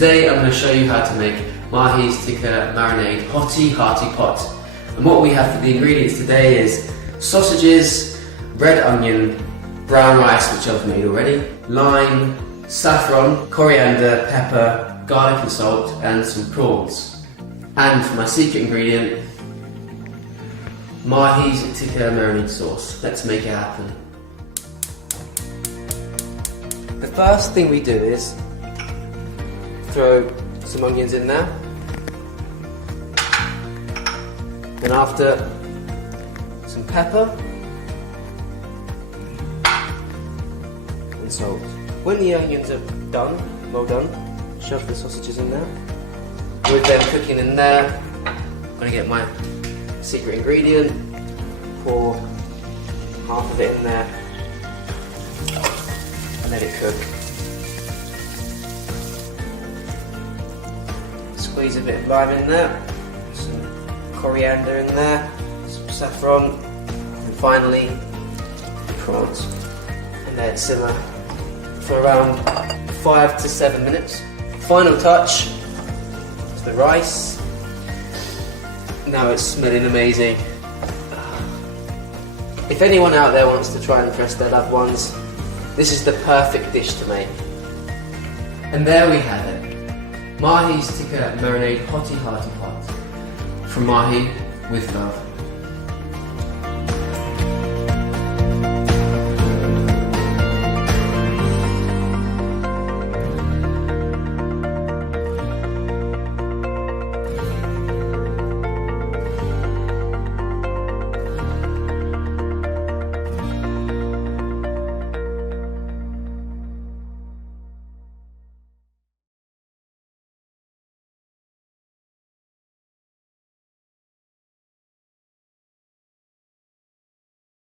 today I'm going to show you how to make MAHI's Tikka Marinade Hearty Pot. And what we have for the ingredients today is sausages, red onion, brown rice which I've made already, lime, saffron, coriander, pepper, garlic and salt, and some prawns. And for my secret ingredient, MAHI's Tikka Marinade sauce. Let's make it happen. The first thing we do is throw some onions in there, and after some pepper and salt. When the onions are done, well done, shove the sausages in there. With them cooking in there, I'm going to get my secret ingredient, pour half of it in there and let it cook. Squeeze a bit of lime in there, some coriander in there, some saffron, and finally the prawns. And let it simmer for around 5 to 7 minutes. Final touch is the rice. Now it's smelling amazing. If anyone out there wants to try and impress their loved ones, this is the perfect dish to make. And there we have it. MAHI's Tikka Marinade Hearty Pot from MAHI with love.